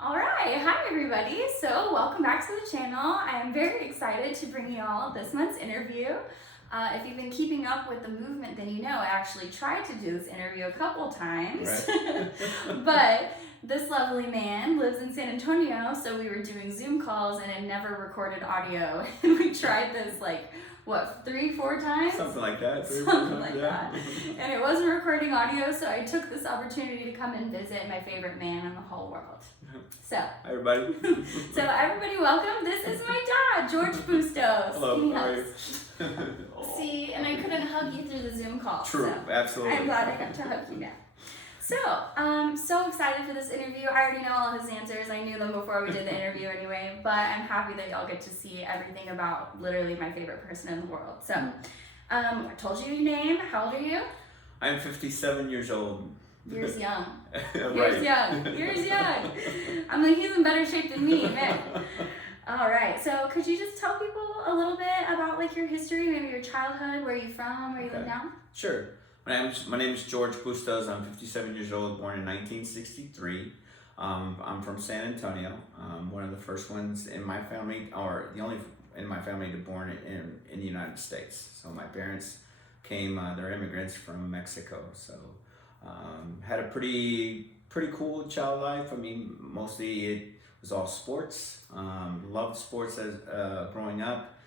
All right, hi everybody. So welcome back to the channel. I am very excited to bring you all this month's interview. If you've been keeping up with the movement, then you know I actually tried to do this interview a couple times. Right. But this lovely man lives in San Antonio, so we were doing Zoom calls and it never recorded audio. And we tried this like, what, 3-4 times? Something like that. Something like that. And it wasn't recording audio, so I took this opportunity to come and visit my favorite man in the whole world. So, Hi, everybody. so everybody welcome. This is my dad, George Bustos. Hello, how are you? See, and I couldn't hug you through the Zoom call. True, so absolutely. I'm glad I got to hug you now. So, so excited for this interview. I already know all his answers. I knew them before we did the interview anyway, but I'm happy that y'all get to see everything about literally my favorite person in the world. So, I told you your name. How old are you? I'm 57 years old. Years young. Right. Years young. Years young. I'm like, he's in better shape than me, man. All right. So, could you just tell people a little bit about like your history, maybe your childhood, where you from, where you live now? Sure. My name is George Bustos. I'm 57 years old, born in 1963. I'm from San Antonio. One of the first ones in my family, or the only in my family to born in the United States. So my parents came, they're immigrants from Mexico. So had a pretty cool child life. I mean, mostly it was all sports. Loved sports as growing up.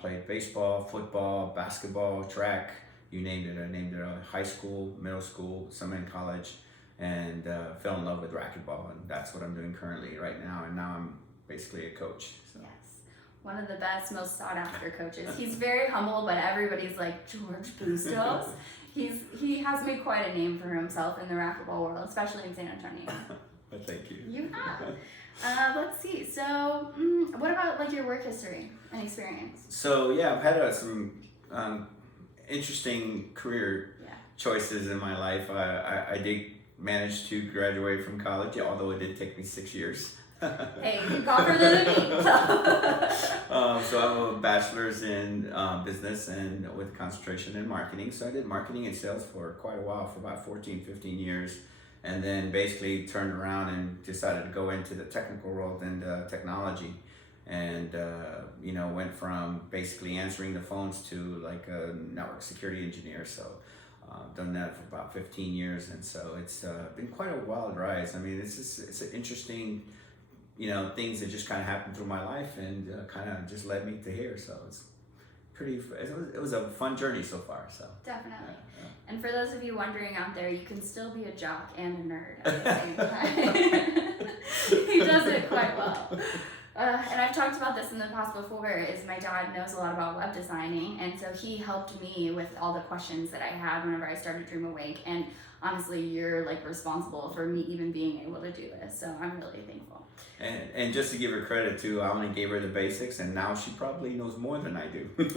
Played baseball, football, basketball, track. You named it. I named it high school, middle school, some in college, and fell in love with racquetball, and that's what I'm doing currently right now. And now I'm basically a coach. So. Yes, one of the best, most sought after coaches. He's very humble, but everybody's like, George Bustos. He has made quite a name for himself in the racquetball world, especially in San Antonio. But thank you. You have. Let's see. So, what about like your work history and experience? So yeah, I've had some interesting career choices in my life. I did manage to graduate from college, although it did take me 6 years. Hey, you got further than me. So I have a bachelor's in business and with concentration in marketing. So I did marketing and sales for quite a while, for about 14-15 years. And then basically turned around and decided to go into the technical world and technology. And went from basically answering the phones to like a network security engineer. So done that for about 15 years, and so it's been quite a wild ride. I mean, it's an interesting, things that just kind of happened through my life and kind of just led me to here. So it's it was a fun journey so far. So definitely. And for those of you wondering out there, you can still be a jock and a nerd at the same time. He does it quite well. And I've talked about this in the past before, is my dad knows a lot about web designing, and so he helped me with all the questions that I had whenever I started Dream Awake, and honestly, you're like responsible for me even being able to do this, so I'm really thankful. And just to give her credit too, I only gave her the basics, and now she probably knows more than I do. But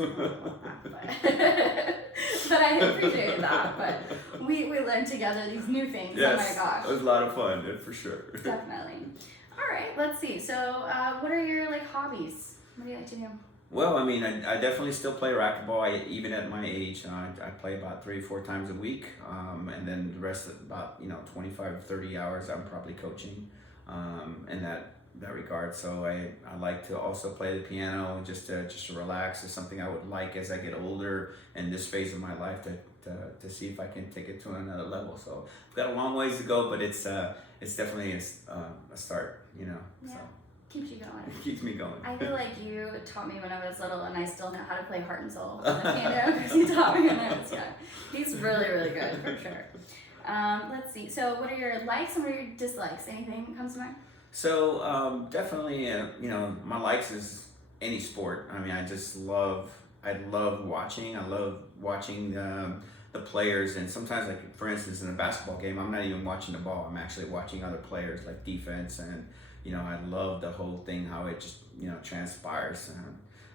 I appreciate that, but we learn together these new things. Yes, oh my gosh. It was a lot of fun, for sure. Definitely. All right, let's see. So, what are your like hobbies? What do you like to do? Well, I mean, I definitely still play racquetball. Even at my age, I play about 3-4 times a week, and then the rest of about 25-30 hours I'm probably coaching, in that regard. So I like to also play the piano just to relax. It's something I would like as I get older in this phase of my life to see if I can take it to another level. So I've got a long ways to go, but it's definitely a start. Yeah. So. Keeps you going. It keeps me going. I feel like you taught me when I was little, and I still know how to play Heart and Soul on the piano because you taught me when I was young. He's really, really good for sure. Let's see. So, what are your likes and what are your dislikes? Anything that comes to mind? So definitely, my likes is any sport. I mean, I love watching. I love watching the players, and sometimes, like for instance, in a basketball game, I'm not even watching the ball. I'm actually watching other players, like defense, and I love the whole thing, how it just transpires.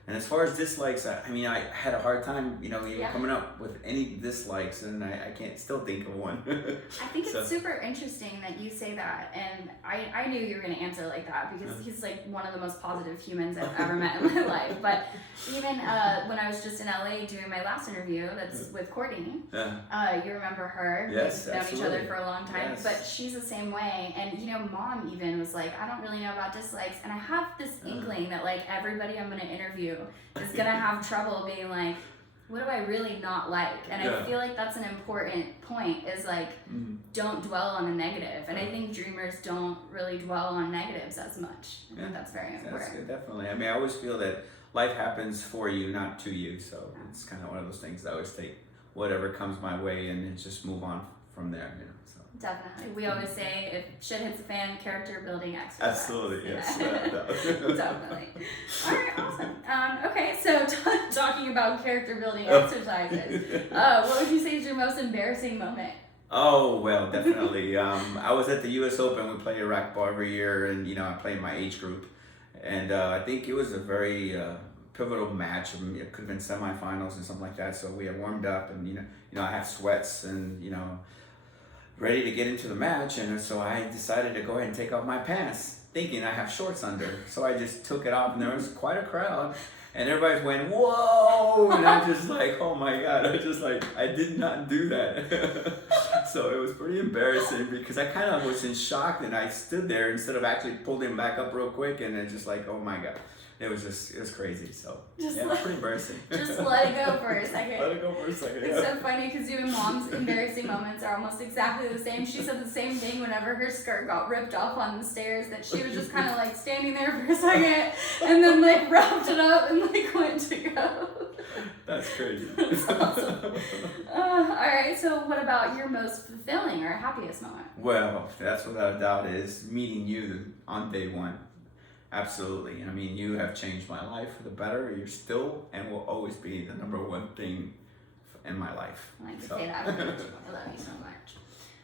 And as far as dislikes, I mean, I had a hard time, even Yeah. coming up with any dislikes, and I can't still think of one. I think it's super interesting that you say that, and I knew you were going to answer like that because he's like one of the most positive humans I've ever met in my life. But even when I was just in LA doing my last interview, that's with Courtney, you remember her? Yes, We've known each other absolutely. for a long time, Yes. but she's the same way. And Mom even was like, I don't really know about dislikes, and I have this inkling that like everybody I'm going to interview is going to have trouble being like, what do I really not like? And I feel like that's an important point, is like, don't dwell on the negative. And I think dreamers don't really dwell on negatives as much. I think that's very important. That's good, definitely. I mean, I always feel that life happens for you, not to you. So it's kind of one of those things that I always take whatever comes my way and then just move on from there, So. Definitely. We always say, if shit hits the fan, character building exercise. Absolutely, yes. Definitely. All right, awesome. Okay, so talking about character building exercises, what would you say is your most embarrassing moment? Oh, well, definitely. I was at the U.S. Open. We play a racquetball every year, and, I play in my age group. And I think it was a very pivotal match. I mean, it could have been semifinals and something like that. So we had warmed up, and, I had sweats and, ready to get into the match, and so I decided to go ahead and take off my pants, thinking I have shorts under. So I just took it off, and there was quite a crowd, and everybody's went, whoa, and I'm just like, oh my God, I did not do that. So it was pretty embarrassing because I kind of was in shock, and I stood there instead of actually pulling him back up real quick, and it's just like, oh my God. It was pretty So it was pretty embarrassing. Just let it go for a second. Let it go for a second. It's so funny because you and Mom's embarrassing moments are almost exactly the same. She said the same thing whenever her skirt got ripped off on the stairs, that she was just kind of like standing there for a second and then like wrapped it up and like went to go. That's crazy. That's awesome. All right, so what about your most fulfilling or happiest moment? Well, that's without a doubt is meeting you on day one. Absolutely. I mean, you have changed my life for the better. You're still and will always be the number one thing in my life. I like to say that. I love you so much.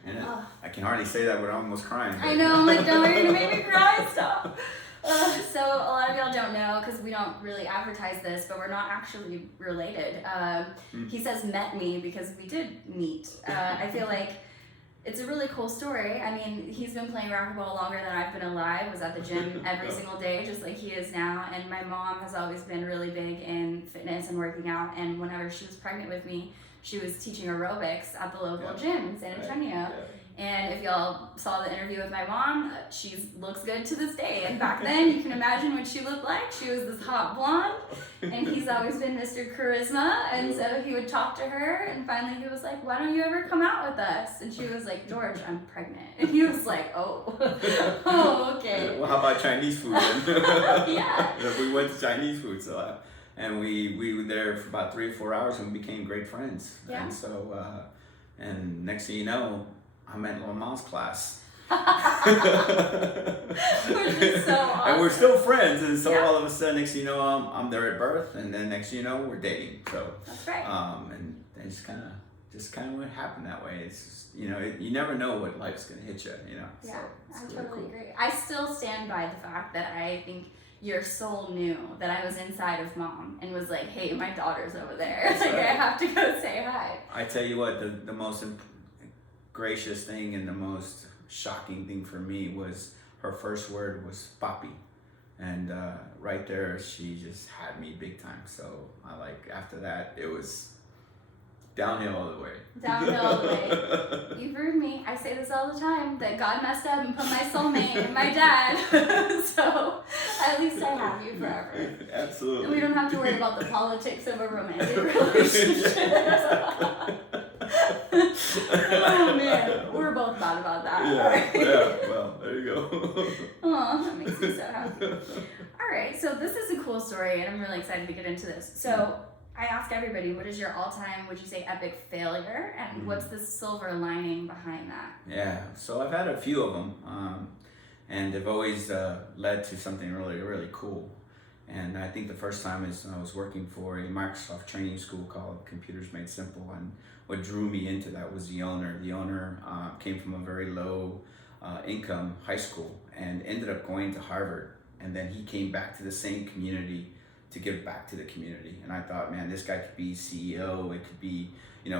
And I can hardly say that without almost crying. I know, I'm like, don't, you're gonna make me cry, stop. So a lot of y'all don't know, because we don't really advertise this, but we're not actually related. He says met me because we did meet. I feel like it's a really cool story. I mean, he's been playing racquetball longer than I've been alive, was at the gym every single day, just like he is now. And my mom has always been really big in fitness and working out. And whenever she was pregnant with me, she was teaching aerobics at the local gym in San Antonio. And if y'all saw the interview with my mom, she looks good to this day. And back then, you can imagine what she looked like. She was this hot blonde, and he's always been Mr. Charisma. And so he would talk to her, and finally he was like, why don't you ever come out with us? And she was like, George, I'm pregnant. And he was like, oh, okay. Well, how about Chinese food then? Yeah. We went to Chinese food, so and we were there for about 3 or 4 hours, and we became great friends. Yeah. And so, and next thing you know, I'm at Lamont's class. Which is so awesome. And we're still friends, and so Yeah. all of a sudden, next thing you know, I'm there at birth, and then next thing you know, we're dating. So That's right. and just kind of what happened that way. It's just, you never know what life's gonna hit you. Yeah, So I it's totally really cool. agree. I still stand by the fact that I think your soul knew that I was inside of Mom and was like, hey, my daughter's over there. That's Like, right. I have to go say hi. I tell you what, the most gracious thing and the most shocking thing for me was her first word was papi, and right there she just had me big time. So after that it was downhill all the way. Downhill all the way. You've heard me. I say this all the time, that God messed up and put my soulmate in my dad. So at least I have you forever. Absolutely. And we don't have to worry about the politics of a romantic relationship. Oh man, we're both bad about that. Yeah, well, there you go. Oh, that makes me so happy. All right, so this is a cool story, and I'm really excited to get into this. So I ask everybody, what is your all-time, would you say, epic failure, and what's the silver lining behind that? Yeah, so I've had a few of them, and they've always led to something really, really cool. And I think the first time is I was working for a Microsoft training school called Computers Made Simple, and what drew me into that was the owner. The owner came from a very low income high school and ended up going to Harvard, and then he came back to the same community to give back to the community. And I thought, man, this guy could be CEO, it could be,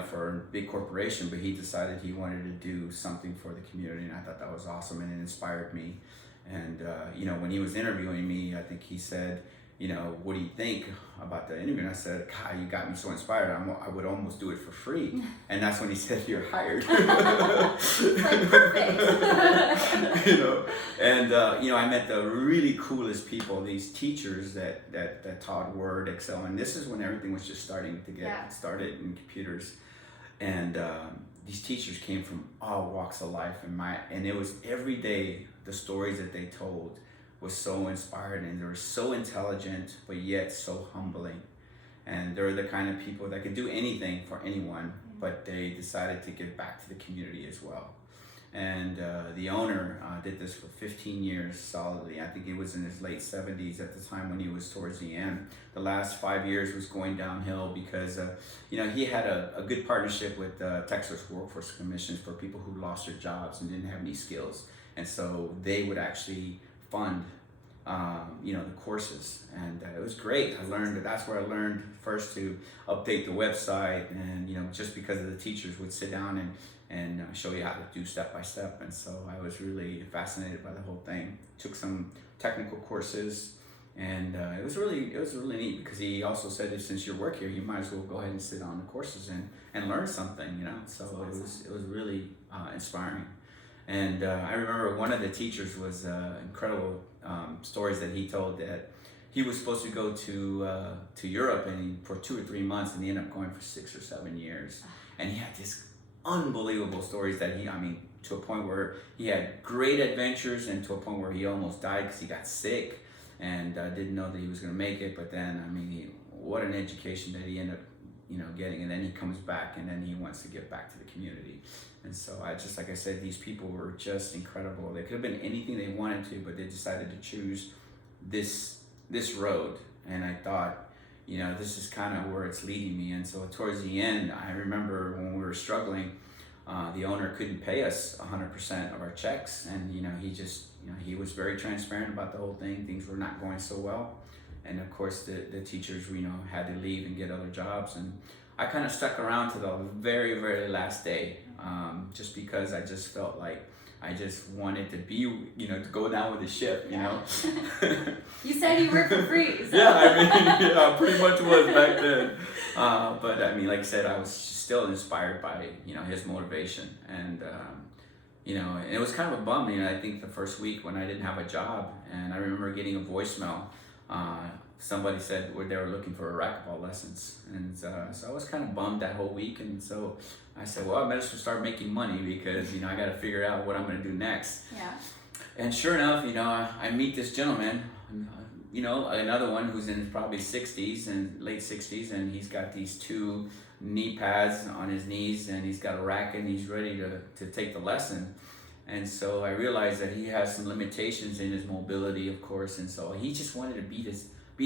for a big corporation, but he decided he wanted to do something for the community, and I thought that was awesome, and it inspired me. And when he was interviewing me, I think he said, what do you think about the interview? And I said, God, you got me so inspired. I would almost do it for free. And that's when he said, you're hired. Like, perfect. And I met the really coolest people, these teachers that taught Word, Excel, and this is when everything was just starting to get started in computers. And these teachers came from all walks of life, and it was every day the stories that they told was so inspiring, and they were so intelligent, but yet so humbling. And they're the kind of people that could do anything for anyone, but they decided to give back to the community as well. And the owner did this for 15 years solidly. I think he was in his late 70s at the time when he was towards the end. The last 5 years was going downhill because, he had a good partnership with Texas Workforce Commissions for people who lost their jobs and didn't have any skills. And so they would actually fund, the courses, and it was great. That's where I learned first to update the website, and just because of the teachers would sit down and show you how to do step by step. And so I was really fascinated by the whole thing. Took some technical courses, and it was really neat because he also said that since you work here, you might as well go ahead and sit on the courses and learn something. So awesome. It was really inspiring. And I remember one of the teachers was incredible stories that he told, that he was supposed to go to Europe for 2 or 3 months, and he ended up going for 6 or 7 years. And he had these unbelievable stories that to a point where he had great adventures, and to a point where he almost died because he got sick and didn't know that he was going to make it. But then, what an education that he ended up getting. And then he comes back, and then he wants to give back to the community. And so like I said, these people were just incredible. They could have been anything they wanted to, but they decided to choose this road. And I thought, this is kind of where it's leading me. And so towards the end, I remember when we were struggling, the owner couldn't pay us 100% of our checks. And, he was very transparent about the whole thing. Things were not going so well. And of course, the teachers, had to leave and get other jobs. And I kind of stuck around to the very, very last day, just because I just felt like I just wanted to be, to go down with the ship, You said you worked for free. So. I pretty much was back then. But like I said, I was still inspired by, his motivation. And, it was kind of a bum, I think the first week when I didn't have a job, and I remember getting a voicemail. Somebody said they were looking for racquetball lessons, and so I was kind of bummed that whole week. And so I said, well, I better start making money because I got to figure out what I'm going to do next. Yeah. And sure enough, I meet this gentleman, another one who's in probably 60s and late 60s, and he's got these 2 knee pads on his knees, and he's got a racket, and he's ready to take the lesson. And so I realized that he has some limitations in his mobility, of course, and so he just wanted to beat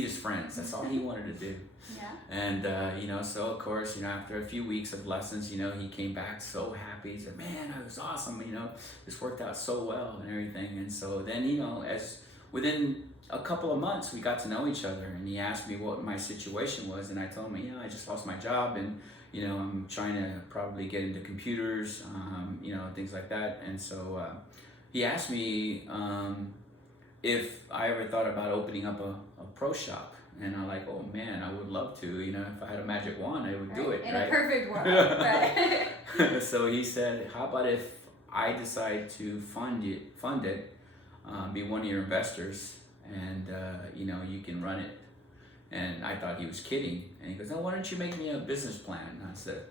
his friends. That's all he wanted to do. Yeah. And so of course, after a few weeks of lessons, he came back so happy. He said, man, it was awesome. This worked out so well and everything. And so then, as within a couple of months, we got to know each other, and he asked me what my situation was, and I told him, I just lost my job, and I'm trying to probably get into computers, things like that. And so he asked me if I ever thought about opening up a pro shop. And I'm like, oh man, I would love to. If I had a magic wand, I would do it. In right? a perfect world, right? So he said, how about if I decide to fund it, be one of your investors, and you can run it. And I thought he was kidding. And he goes, why don't you make me a business plan? And I said,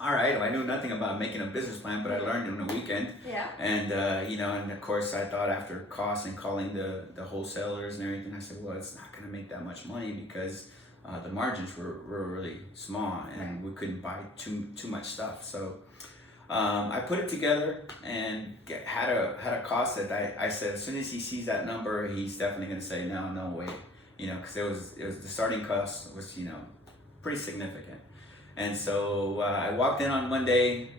all right. Well, I knew nothing about making a business plan, but I learned it in a weekend. Yeah. And, and of course I thought after costs and calling the wholesalers and everything, I said, well, it's not going to make that much money because the margins were really small, and we couldn't buy too much stuff. So I put it together and had a cost that I said, as soon as he sees that number, he's definitely going to say, no way. Because it was the starting cost was, pretty significant. And so I walked in on Monday,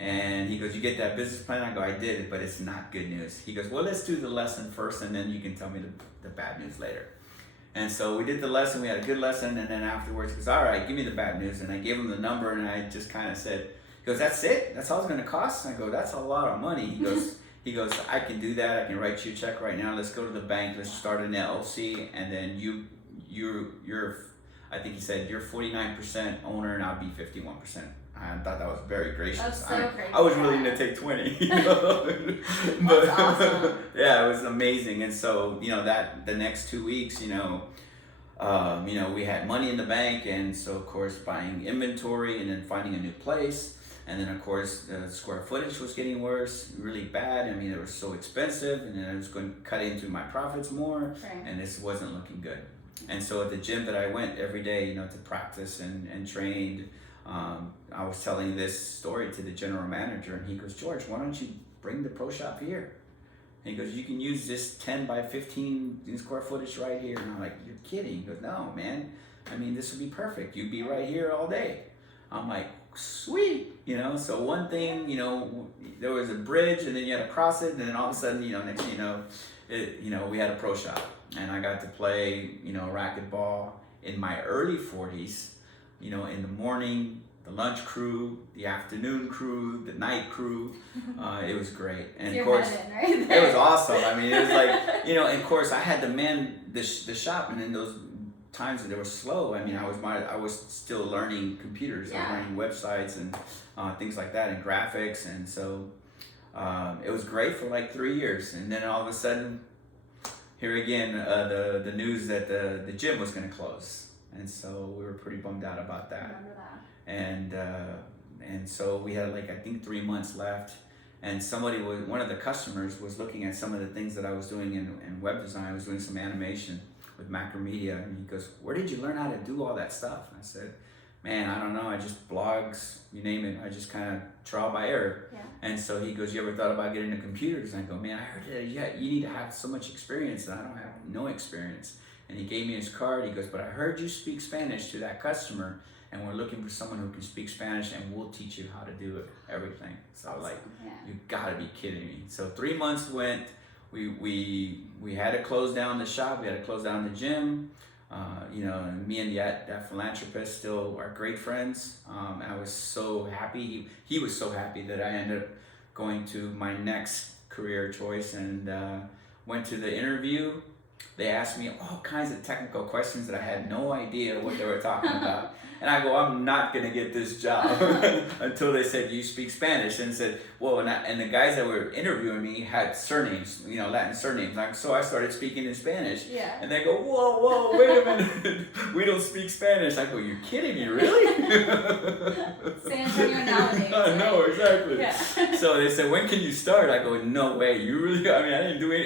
and he goes, you get that business plan? I go, I did, but it's not good news. He goes, well, let's do the lesson first, and then you can tell me the bad news later. And so we did the lesson, we had a good lesson, and then afterwards he goes, all right, give me the bad news. And I gave him the number, and I just kind of said, he goes, that's it? That's all it's gonna cost? And I go, that's a lot of money. He goes, I can do that, I can write you a check right now, let's go to the bank, let's start an LLC, and then you're, I think he said, you're 49% owner and I'll be 51%. I thought that was very gracious. That's so great. I was willing to take 20. That's awesome. Yeah, it was amazing. And so, that the next 2 weeks, we had money in the bank, and so of course buying inventory and then finding a new place. And then of course the square footage was getting worse, really bad. I mean, it was so expensive, and then I was going to cut into my profits more, Right. and this wasn't looking good. And so at the gym that I went every day, to practice and trained, I was telling this story to the general manager, and he goes, George, why don't you bring the pro shop here? And he goes, you can use this 10 by 15 square footage right here. And I'm like, you're kidding. He goes, no, man. I mean, this would be perfect. You'd be right here all day. I'm like, sweet. So one thing, there was a bridge, and then you had to cross it, and then all of a sudden, next thing we had a pro shop, and I got to play, racquetball in my early 40s, in the morning, the lunch crew, the afternoon crew, the night crew. It was great. And of course, right it was awesome. I mean, it was like, and of course I had to man the shop, and in those times that they were slow, I mean, I was still learning computers, I was learning websites and things like that, and graphics. And so it was great for like 3 years. And then all of a sudden, here again, the news that the gym was going to close. And so we were pretty bummed out about that. I remember that. And so we had I think 3 months left, and one of the customers was looking at some of the things that I was doing in web design. I was doing some animation with Macromedia, and he goes, where did you learn how to do all that stuff? And I said, man, I don't know, I just blogs, you name it, I just kind of trial by error. Yeah. And so he goes, you ever thought about getting into computers? And I go, man, I heard that you need to have so much experience, and I don't have no experience. And he gave me his card. He goes, but I heard you speak Spanish to that customer, and we're looking for someone who can speak Spanish, and we'll teach you how to do everything. So Awesome. You gotta be kidding me. So 3 months went, we had to close down the shop, we had to close down the gym. And me and that philanthropist still are great friends. And I was so happy. He was so happy that I ended up going to my next career choice, and went to the interview. They asked me all kinds of technical questions that I had no idea what they were talking about. And I go, I'm not going to get this job until they said, you speak Spanish. And said, whoa, and the guys that were interviewing me had surnames, Latin surnames. So I started speaking in Spanish. Yeah. And they go, whoa, wait a minute. We don't speak Spanish. I go, you're kidding me, really? San Antonio nowadays. No, exactly. Yeah. So they said, when can you start? I go, no way. You really, I mean,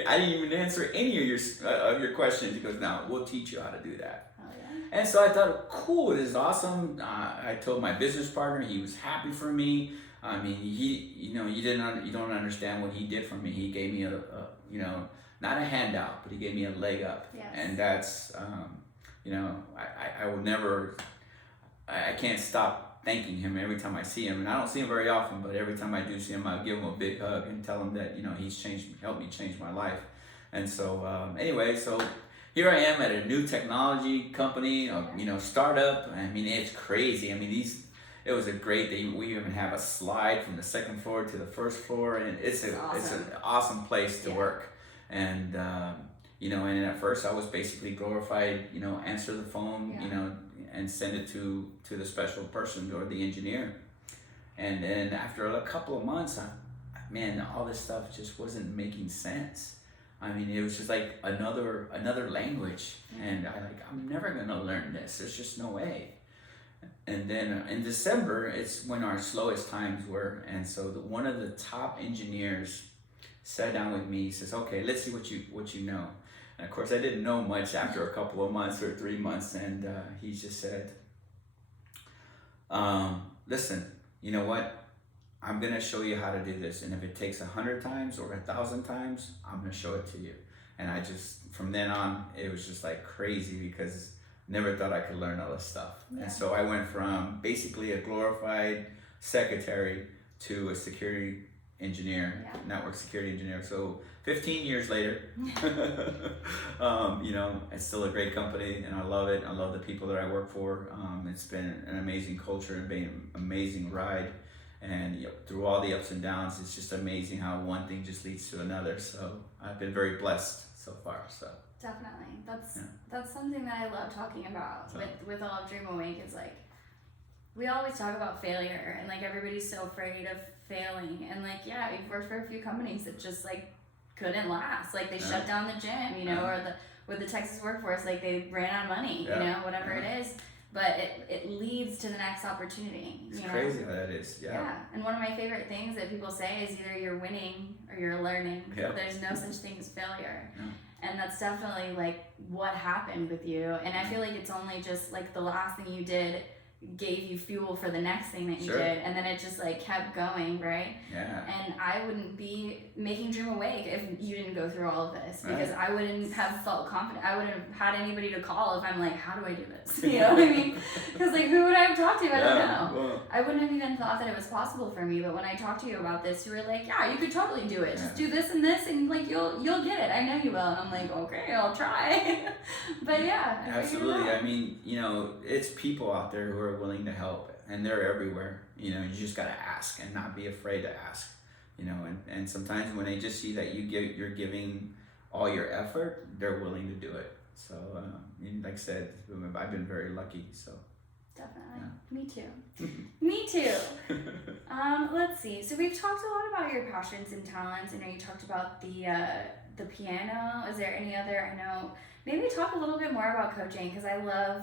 I didn't even answer any of your questions. He goes, no, we'll teach you how to do that. And so I thought, cool, this is awesome. I told my business partner, he was happy for me. I mean, you don't understand what he did for me. He gave me not a handout, but he gave me a leg up. Yes. And that's, I will never, I can't stop thanking him every time I see him. And I don't see him very often, but every time I do see him, I'll give him a big hug and tell him that, he's helped me change my life. And so, so here I am at a new technology company, startup. I mean, it's crazy. I mean, it was a great day. We even have a slide from the second floor to the first floor, and it's an awesome place to work. And and at first I was basically glorified, answer the phone, and send it to the special person or the engineer. And then after a couple of months, all this stuff just wasn't making sense. I mean, it was just like another language, and I'm never gonna learn this. There's just no way. And then in December, it's when our slowest times were, and so one of the top engineers sat down with me. He says, "Okay, let's see what you know." And of course, I didn't know much after a couple of months or 3 months, and he just said, "Listen, you know what? I'm gonna show you how to do this, and if it takes 100 times or 1,000 times, I'm gonna show it to you." And from then on, it was just like crazy, because never thought I could learn all this stuff. Yeah. And so I went from basically a glorified secretary to a security engineer, Yeah. network security engineer. So 15 years later, you know, it's still a great company, and I love it. I love the people that I work for. It's been an amazing culture and been an amazing ride. And through all the ups and downs, it's just amazing how one thing just leads to another. So I've been very blessed so far. So definitely, that's something that I love talking about with all of Dream Awake. Is like, we always talk about failure, and like everybody's so afraid of failing, and like, yeah, we've worked for a few companies that just like couldn't last, like they shut down the gym, you know, or with the Texas workforce, like they ran out of money, you know, whatever it is. But it leads to the next opportunity. It's you know? crazy how that is. Yeah. And one of my favorite things that people say is either you're winning or you're learning. Yeah. There's no such thing as failure. Yeah. And that's definitely like what happened with you. And I feel like it's only just like the last thing you did gave you fuel for the next thing that you did, and then it just like kept going, right? Yeah. And I wouldn't be making Dream Awake if you didn't go through all of this, because I wouldn't have felt confident. I wouldn't have had anybody to call if I'm like, how do I do this? You know what I mean? Because like, who would I have talked to? I don't know. Well, I wouldn't have even thought that it was possible for me. But when I talked to you about this, you were like, yeah, you could totally do it. Just do this, and like you'll get it. I know you will. And I'm like, okay, I'll try. But yeah, absolutely. I mean, you know, it's people out there who are willing to help, and they're everywhere. You know, you just gotta ask and not be afraid to ask. You know, and sometimes when they just see that you're giving all your effort, they're willing to do it. So, like I said, I've been very lucky. So definitely, me too. Me too. Let's see. So we've talked a lot about your passions and talents. I know you talked about the piano. Is there any other? I know. Maybe talk a little bit more about coaching, because I love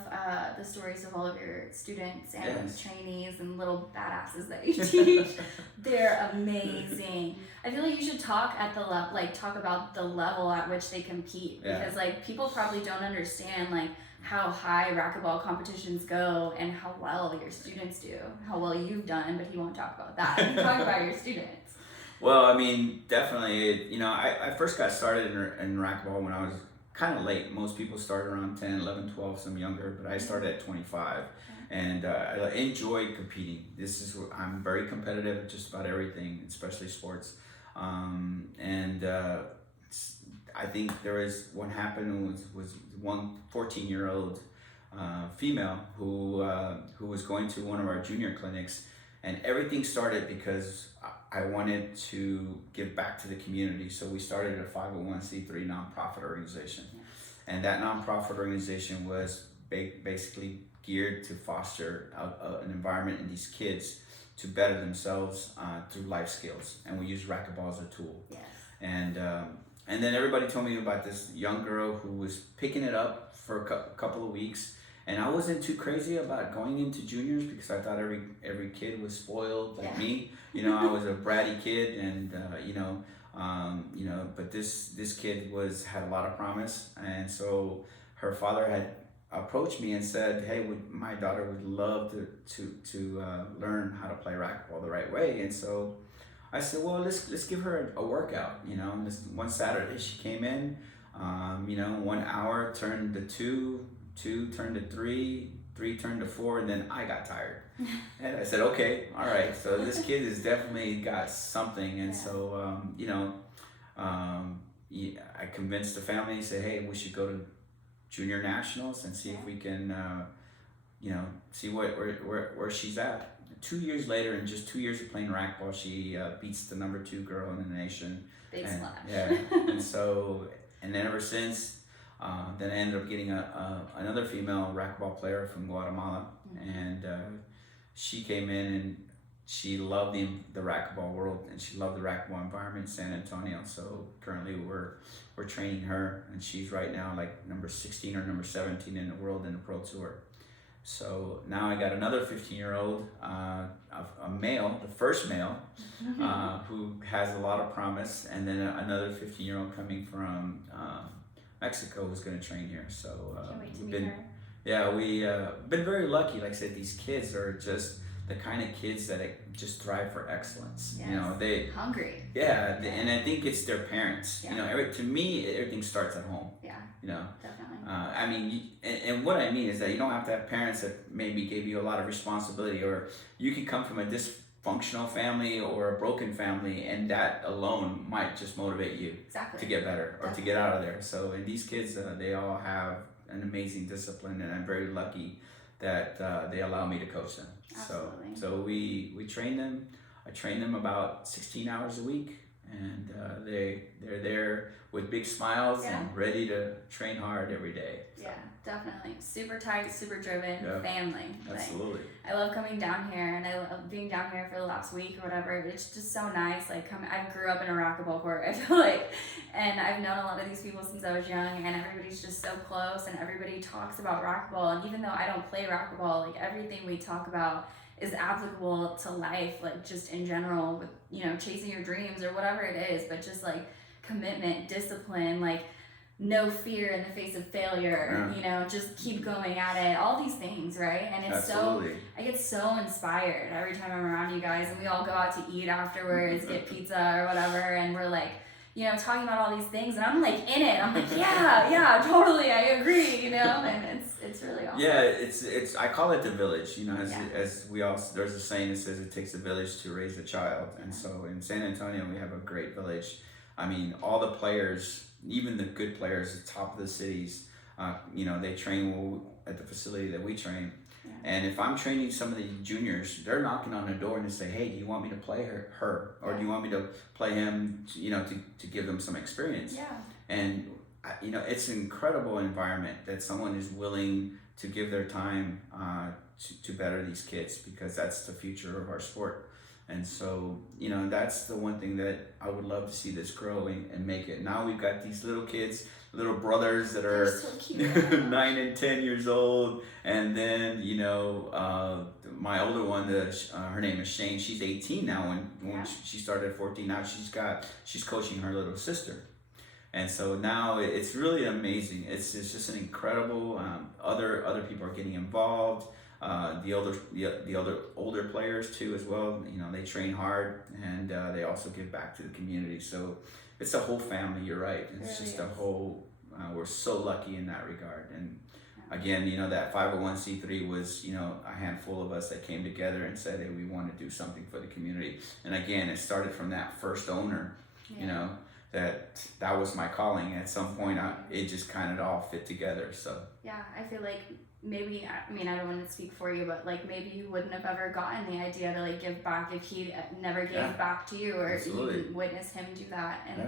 the stories of all of your students and trainees and little badasses that you teach. They're amazing. I feel like you should talk at the talk about the level at which they compete, because like people probably don't understand like how high racquetball competitions go and how well your students do, how well you've done, but he won't talk about that. You talk about your students. Well, I mean, definitely. You know, I first got started in racquetball when I was kind of late. Most people start around 10, 11, 12, some younger, but I started at 25. And I enjoyed competing. I'm very competitive at just about everything, especially sports. I think what happened was one 14-year-old female who was going to one of our junior clinics, and everything started because I wanted to give back to the community. So we started a 501c3 nonprofit organization. And that nonprofit organization was basically geared to foster an environment in these kids to better themselves through life skills. And we use racquetball as a tool. Yes. And then everybody told me about this young girl who was picking it up for a couple of weeks. And I wasn't too crazy about going into juniors because I thought every kid was spoiled like me. You know, I was a bratty kid, and but this kid had a lot of promise, and so her father had approached me and said, "Hey, my daughter would love to learn how to play racquetball the right way." And so I said, "Well, let's give her a workout." You know, and this one Saturday she came in. 1 hour turned to 2 turned to 3 turned to 4, and then I got tired. And I said, okay, all right, so this kid has definitely got something. And so, I convinced the family, said, hey, we should go to junior nationals and see if we can, see where she's at. 2 years later, in just 2 years of playing racquetball, she beats the number 2 girl in the nation. Big slash. Yeah, and then ever since, then I ended up getting another female racquetball player from Guatemala, and she came in and she loved the racquetball world, and she loved the racquetball environment in San Antonio. So currently we're training her, and she's right now like number 16 or number 17 in the world in the Pro Tour. So now I got another 15-year-old, a male, the first male, who has a lot of promise, and then another 15-year-old coming from Mexico who's going to train here. So can't wait to meet her. Yeah, we've been very lucky. Like I said, these kids are just the kind of kids that just thrive for excellence. Yes. You know, they hungry. Yeah, and I think it's their parents. Yeah. You know, to me, everything starts at home. Yeah. You know, definitely. I mean, and what I mean is that you don't have to have parents that maybe gave you a lot of responsibility, or you could come from a functional family or a broken family, and that alone might just motivate you to get better or to get out of there. So, and these kids, they all have an amazing discipline, and I'm very lucky that they allow me to coach them. Absolutely. So we train them. I train them about 16 hours a week, and they're there with big smiles and ready to train hard every day. So. Yeah, definitely. Super tight, super driven family. Absolutely. I love coming down here, and I love being down here for the last week or whatever. It's just so nice. Like, I grew up in a racquetball court, I feel like, and I've known a lot of these people since I was young, and everybody's just so close, and everybody talks about racquetball. And even though I don't play racquetball, like, everything we talk about is applicable to life, like, just in general, with, you know, chasing your dreams or whatever it is, but just like commitment, discipline, like no fear in the face of failure, you know, just keep going at it, all these things, right? And it's I get so inspired every time I'm around you guys, and we all go out to eat afterwards, get pizza or whatever, and we're like, you know, talking about all these things, and I'm like in it. I'm like, yeah, totally, I agree, you know, and it's really awesome. Yeah, it's I call it the village, you know, as we all, there's a saying that says it takes a village to raise a child, and so in San Antonio we have a great village. I mean, all the players, even the good players, the top of the cities, you know, they train at the facility that we train. And if I'm training some of the juniors, they're knocking on the door and they say, hey, do you want me to play her? Or do you want me to play him, you know, to give them some experience? Yeah. And, you know, it's an incredible environment that someone is willing to give their time to better these kids, because that's the future of our sport. And so, you know, that's the one thing that I would love to see this grow and make it. Now we've got these little kids, little brothers that are so 9 and 10 years old. And then, you know, my older one, her name is Shane. She's 18 now. When she started at 14, now she's coaching her little sister. And so now it's really amazing. It's just an incredible, other people are getting involved. The older players too as well. You know, they train hard, and they also give back to the community. So it's a whole family. You're right. It's really just a whole. We're so lucky in that regard. And again, you know, that 501c3 was, you know, a handful of us that came together and said, hey, we want to do something for the community. And again, it started from that first owner. You know, that was my calling. At some point, it just kind of all fit together. So yeah, I feel like. Maybe, I mean, I don't want to speak for you, but like maybe you wouldn't have ever gotten the idea to like give back if he never gave back to you, or you didn't witness him do that. And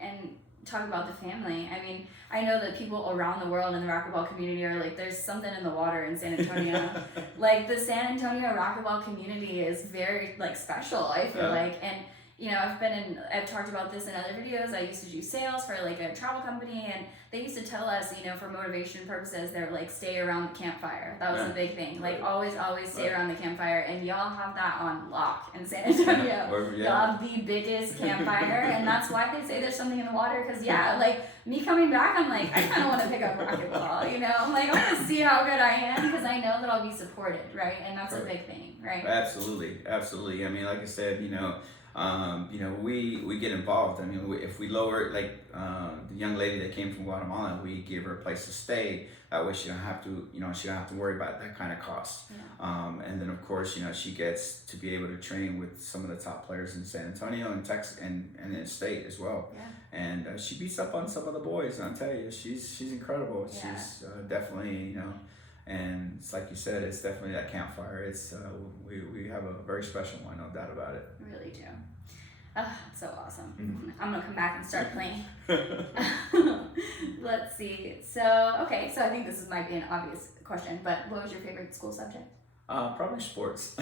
and talk about the family. I mean, I know that people around the world in the racquetball community are like, there's something in the water in San Antonio. Like the San Antonio racquetball community is very like special, I feel like. And you know, I've talked about this in other videos. I used to do sales for like a travel company, and they used to tell us, you know, for motivation purposes, they're like, stay around the campfire. That was a big thing. Like always stay around the campfire. And y'all have that on lock in San Antonio. Y'all have the biggest campfire, and that's why they say there's something in the water. Because like me coming back, I'm like, I kind of want to pick up racquetball, you know? I'm like, I want to see how good I am, because I know that I'll be supported, right? And that's a big thing, right? Absolutely. I mean, like I said, you know, we get involved. I mean, if we lower, like the young lady that came from Guatemala, we gave her a place to stay. That way she don't have to worry about that kind of cost. And then of course, you know, she gets to be able to train with some of the top players in San Antonio and Texas and in the state as well. And she beats up on some of the boys. And I'll tell you, she's incredible. She's definitely, you know. And it's like you said, it's definitely that campfire. It's we have a very special one, no doubt about it. We really do. It's so awesome. I'm gonna come back and start playing. Let's see. So I think this might be an obvious question, but what was your favorite school subject? Probably sports.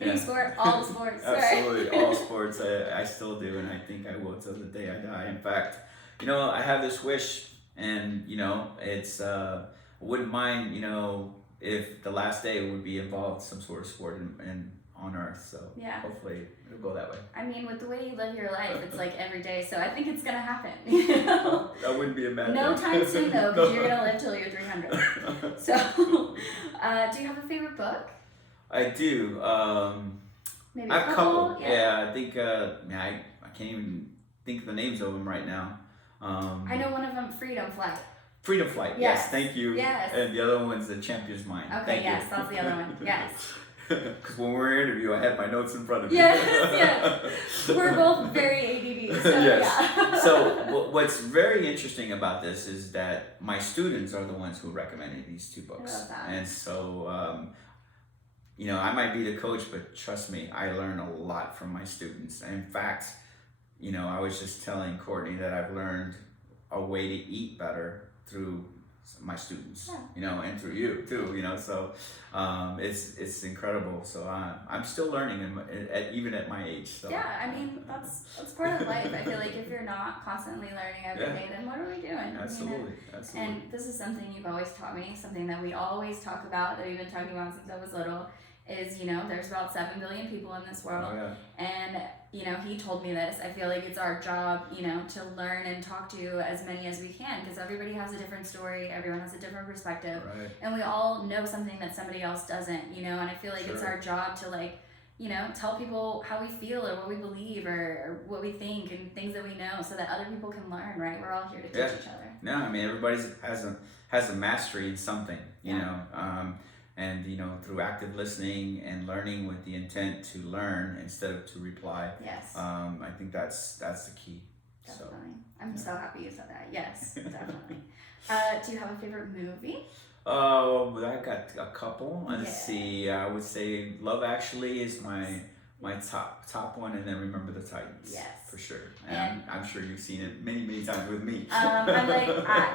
Any sport, all the sports. Absolutely, all sports. I still do, and I think I will till the day I die. In fact, you know, I have this wish, and you know, it's. I wouldn't mind, you know, if the last day would be involved some sort of sport in on Earth. So hopefully it'll go that way. I mean, with the way you live your life, it's like every day. So I think it's gonna happen. You know? That wouldn't be a bad thing. No time soon though, because you're gonna live till you're 300. So, do you have a favorite book? I do. Maybe I have a couple. Yeah, I think. I can't even think of the names of them right now. I know one of them, Freedom Flight. Freedom Flight. Yes, thank you. Yes. And the other one's The Champion's Mind. Okay, that's the other one. Yes. Because when we were interviewing, I had my notes in front of me. Yes. We're both very ADD, so yes. yeah. So what's very interesting about this is that my students are the ones who recommended these two books. I love that. And so, I might be the coach, but trust me, I learn a lot from my students. In fact, I was just telling Courtney that I've learned a way to eat better through my students, and through you too, so it's incredible. So I'm still learning, even at my age. So. Yeah, I mean that's part of life. I feel like if you're not constantly learning every day, then what are we doing? Absolutely. And this is something you've always taught me, something that we always talk about, that we've been talking about since I was little, is there's about 7 billion people in this world, and he told me this. I feel like it's our job, to learn and talk to as many as we can, because everybody has a different story, everyone has a different perspective, and we all know something that somebody else doesn't, and I feel like it's our job to tell people how we feel or what we believe or what we think and things that we know, so that other people can learn, right? We're all here to teach each other. No, I mean, everybody has a mastery in something, and through active listening and learning with the intent to learn instead of to reply. Yes. I think that's the key. Definitely. I'm so happy you said that. Yes, definitely. Do you have a favorite movie? Oh, I got a couple. Let's see. I would say Love Actually is my top one, and then Remember the Titans. Yes. For sure. And I'm sure you've seen it many, many times with me. I'm like,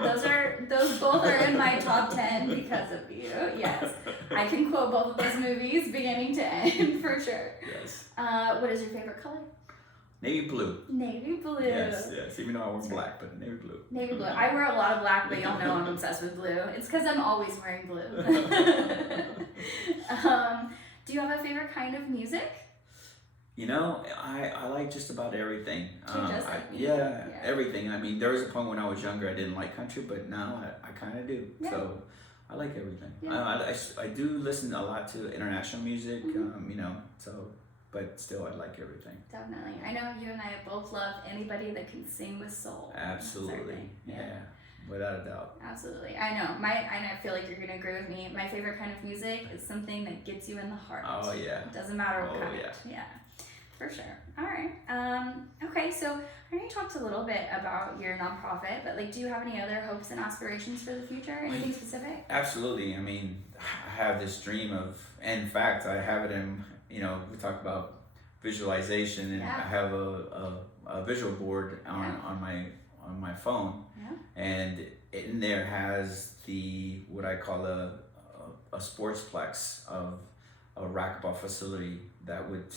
those both are in my top 10 because of you. Yes. I can quote both of those movies beginning to end for sure. Yes. What is your favorite color? Navy blue. Navy blue. Yes. Even though I wear black, but navy blue. Navy blue. I wear a lot of black, but y'all know I'm obsessed with blue. It's because I'm always wearing blue. Do you have a favorite kind of music? I like just about everything. Yeah, everything. I mean, there was a point when I was younger I didn't like country, but now I kind of do. Yeah. So I like everything. Yeah. I do listen a lot to international music, but still I like everything. Definitely. I know you and I both love anybody that can sing with soul. Absolutely. Yeah. Without a doubt. Absolutely. I know. I feel like you're going to agree with me. My favorite kind of music is something that gets you in the heart. Oh, yeah. It doesn't matter what kind. Yeah. For sure. All right. Okay, so I know you talked a little bit about your nonprofit, but do you have any other hopes and aspirations for the future? Anything specific? Absolutely. I mean, I have this dream of, and in fact, I have it in, we talk about visualization, and I have a visual board on my phone, and in there has what I call a sportsplex of a racquetball facility that would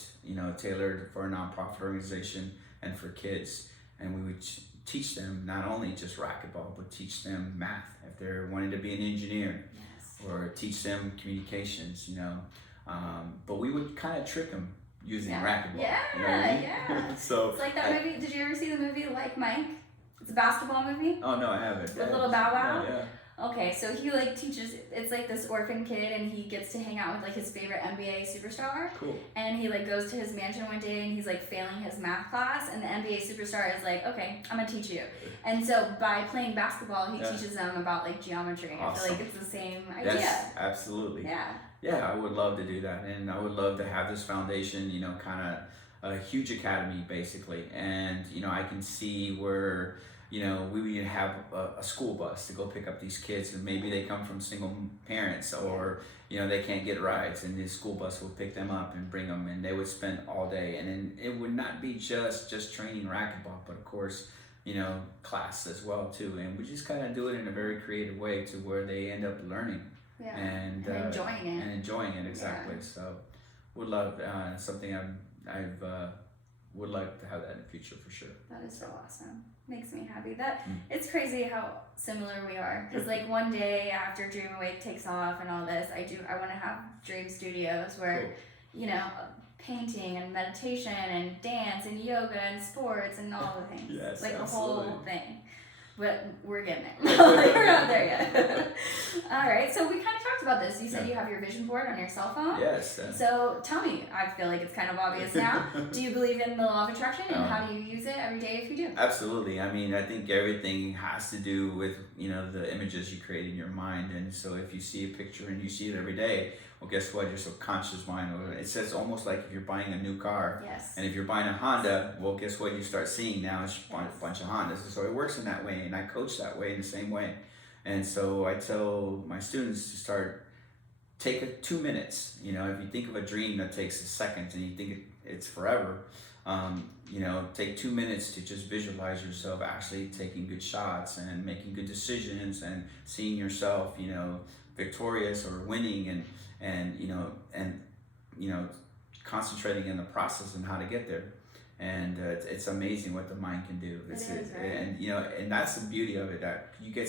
tailored for a nonprofit organization and for kids, and we would teach them not only just racquetball, but teach them math if they're wanting to be an engineer, or teach them communications, but we would kind of trick them using racquetball. Yeah. So it's like that movie. Did you ever see the movie Like Mike? It's a basketball movie. Oh no, I haven't. With little Bow Wow. Yeah. Okay, so he teaches. It's this orphan kid, and he gets to hang out with his favorite NBA superstar. Cool. And he goes to his mansion one day, and he's failing his math class, and the NBA superstar is okay, I'm gonna teach you. And so by playing basketball, he teaches them about geometry. Awesome. I feel like it's the same idea. Yes, absolutely. Yeah, I would love to do that, and I would love to have this foundation, kind of a huge academy basically, and I can see where we would have a school bus to go pick up these kids, and maybe they come from single parents, or they can't get rides, and the school bus will pick them up and bring them, and they would spend all day, and then it would not be just training racquetball, but of course class as well too, and we just kind of do it in a very creative way to where they end up learning. And enjoying it exactly. So would love something I've would like to have that in the future for sure. That is so awesome. Makes me happy. It's crazy how similar we are, because one day after DreamAwake takes off and all this, I want to have dream studios where painting and meditation and dance and yoga and sports and all the things. Yes, the absolutely. whole thing. But we're getting there. We're not there yet. All right. So we kind of talked about this. You said you have your vision board on your cell phone. Yes. So tell me, I feel like it's kind of obvious now. Do you believe in the law of attraction, and how do you use it every day if you do? Absolutely. I mean, I think everything has to do with, the images you create in your mind. And so if you see a picture and you see it every day, Well, guess what? Your subconscious mind, it's just almost like if you're buying a new car. Yes. And if you're buying a Honda, well, guess what? You start seeing now is a bunch of Hondas. So it works in that way, and I coach that way in the same way. And so I tell my students to start, take 2 minutes. You know, if you think of a dream that takes a second and you think it's forever, you know, take 2 minutes to just visualize yourself actually taking good shots and making good decisions and seeing yourself, you know, victorious or winning, and you know, concentrating in the process and how to get there. And it's amazing what the mind can do. It is, right? And you know, and that's the beauty of it, that you get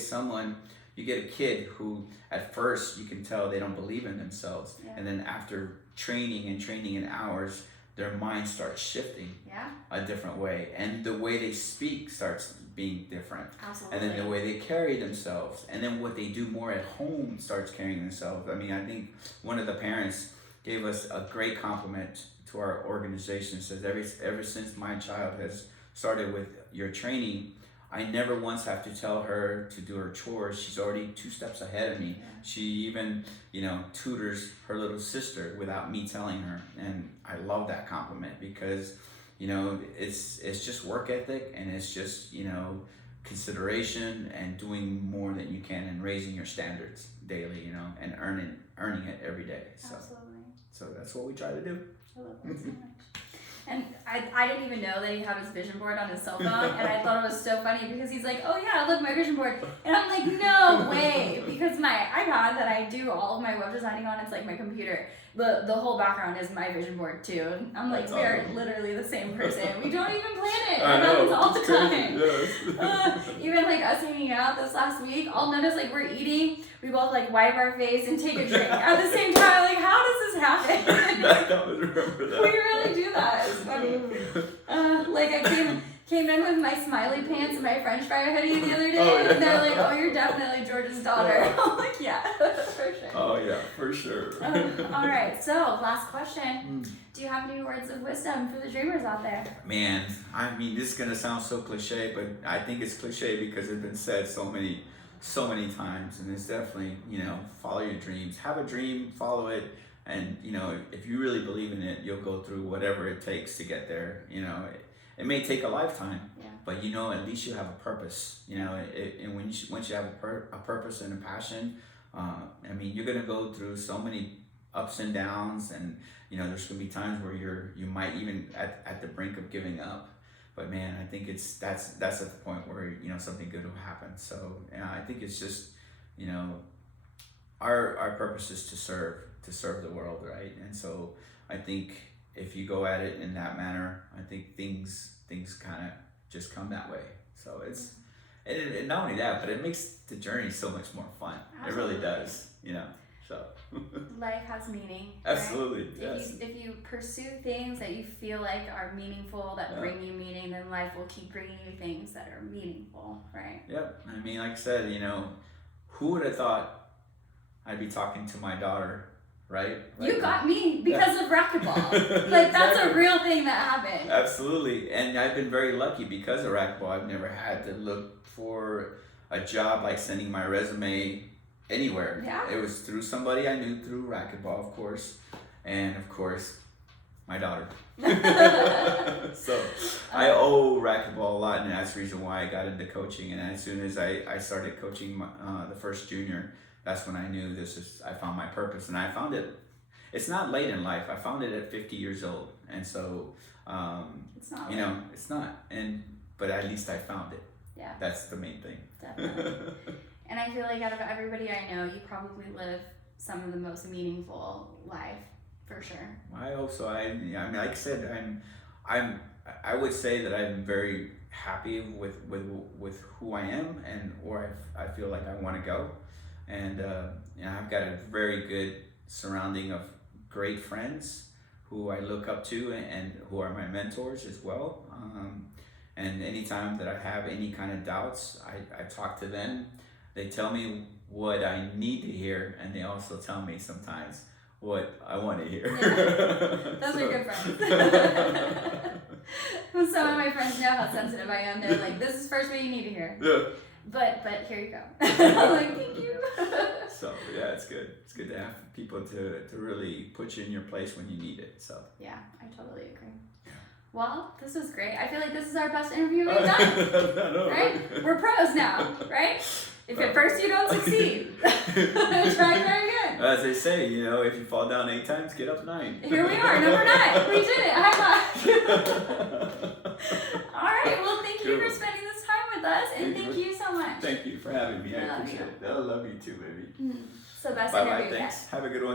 a kid who at first you can tell they don't believe in themselves, and then after training in hours, their mind starts shifting a different way, and the way they speak starts being different. Absolutely. And then the way they carry themselves, and then what they do more at home starts carrying themselves. I mean, I think one of the parents gave us a great compliment to our organization. It says, ever since my child has started with your training, I never once have to tell her to do her chores. She's already 2 steps ahead of me. Yeah. She even, you know, tutors her little sister without me telling her. And I love that compliment, because, you know, it's just work ethic, and it's just, you know, consideration and doing more than you can and raising your standards daily, you know, and earning it every day. So, absolutely. So that's what we try to do. I love that so much. And I didn't even know that he had his vision board on his cell phone, and I thought it was so funny because he's like, oh yeah, look, my vision board. And I'm like, no way, because my iPad that I do all of my web designing on, it's like my computer. The whole background is my vision board too. And I'm like, we're literally the same person. We don't even plan it. It happens all the time. Yes. Even like us hanging out this last week, I'll notice like we're eating, we both like wipe our face and take a drink at the same time. Like, how does this happen? I don't remember that. We really do that. It's funny. Like I came in with my smiley pants and my French fry hoodie the other day, and they're like, "Oh, you're definitely George's daughter." I'm like, "Yeah, for sure." Oh yeah, for sure. All right. So, last question: do you have any words of wisdom for the dreamers out there? Man, I mean, this is gonna sound so cliche, but I think it's cliche because it's been said so many times, and it's definitely, you know, follow your dreams. Have a dream, follow it. And, you know, if you really believe in it, you'll go through whatever it takes to get there. You know, it may take a lifetime, but, you know, at least you have a purpose. You know, and once you have a purpose and a passion, I mean, you're going to go through so many ups and downs, and, you know, there's going to be times where you might even at the brink of giving up. But man, I think that's at the point where, you know, something good will happen. So I think it's just, you know, our purpose is to serve the world, right? And so I think if you go at it in that manner, I think things kind of just come that way. So it's and not only that, but it makes the journey so much more fun. Absolutely. It really does, you know. So life has meaning. Absolutely. Right? Yes. If you pursue things that you feel like are meaningful, that bring you meaning, then life will keep bringing you things that are meaningful, right? Yep. I mean, like I said, you know, who would have thought I'd be talking to my daughter, right? You got me because of racquetball. Like, that's a real thing that happened. Absolutely. And I've been very lucky because of racquetball. I've never had to look for a job like sending my resume anywhere. Yeah. It was through somebody I knew through racquetball, of course. And of course, my daughter. So I owe racquetball a lot, and that's the reason why I got into coaching. And as soon as I started coaching the first junior, that's when I knew I found my purpose. And I found it, it's not late in life. I found it at 50 years old. And so, it's not, you know, it's not. But at least I found it. Yeah. That's the main thing. Definitely. And I feel like out of everybody I know, you probably live some of the most meaningful life, for sure. I hope so. I mean, like I said, I would say that I'm very happy with who I am and where I feel like I want to go. And you know, I've got a very good surrounding of great friends who I look up to and who are my mentors as well. And anytime that I have any kind of doubts, I talk to them. They tell me what I need to hear, and they also tell me sometimes what I want to hear. Yeah. Those are good friends. Some of my friends know how sensitive I am. They're like, this is first what you need to hear. Yeah. But here you go. I'm like, thank you. So yeah, it's good. It's good to have people to really put you in your place when you need it. So yeah, I totally agree. Well, this was great. I feel like this is our best interview we've done. Right? We're pros now, right? If at first you don't succeed, try again. As they say, you know, if you fall down 8 times, get up 9. Here we are, number 9. We did it. High five. All right. Well, thank you for spending this time with us, and thank you so much. Thank you for having me. I appreciate it. I love you too, baby. So best Bye-bye. interview Thanks. yet. Have a good one.